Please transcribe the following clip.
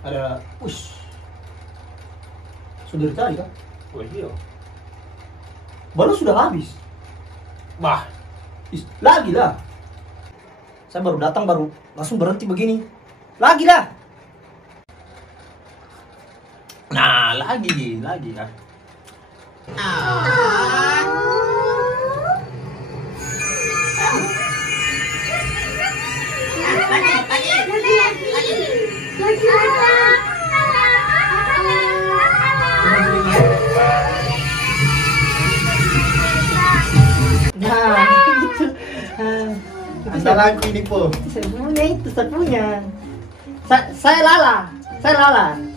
Ada, ush. Sudah dari tadi kan? Oh iya. Baru sudah habis. Bah, Lagi lah. Saya baru datang baru langsung berhenti begini. Lagi lah. nah lagi kan. Nah, itu. Anda lagi nih po. Saya punya. Saya lala.